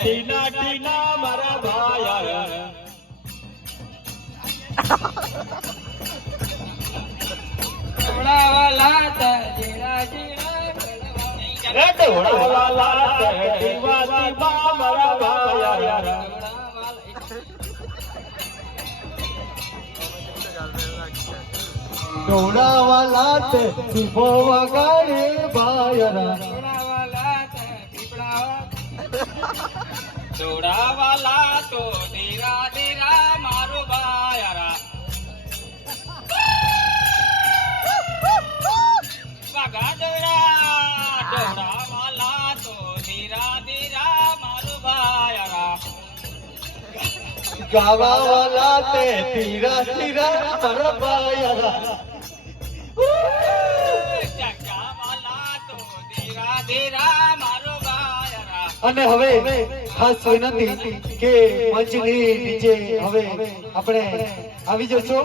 ટીના ટીના મારા ભાઈ ઢોળાવાલા જીરા જીરા રે ઢોળાવાલા દીવા દીવા મારા ભાઈ ઢોળાવાલા તે દીવો વગાડે ભાયરા ઢોળાવાલા તો ધીરા ધીરા મારો ભાયારા ઢોળાવાલા તો ધીરા ધીરા મારો ભાયારા ગાવાવાલા તે ધીરા ધીરા મારા ભાયરા જગાવાલા તો ધીરા ધીરા મારો ભાયારા અને હવે ખાસ વિનંતી કે મંચની નીચે હવે આપણે આવી જશો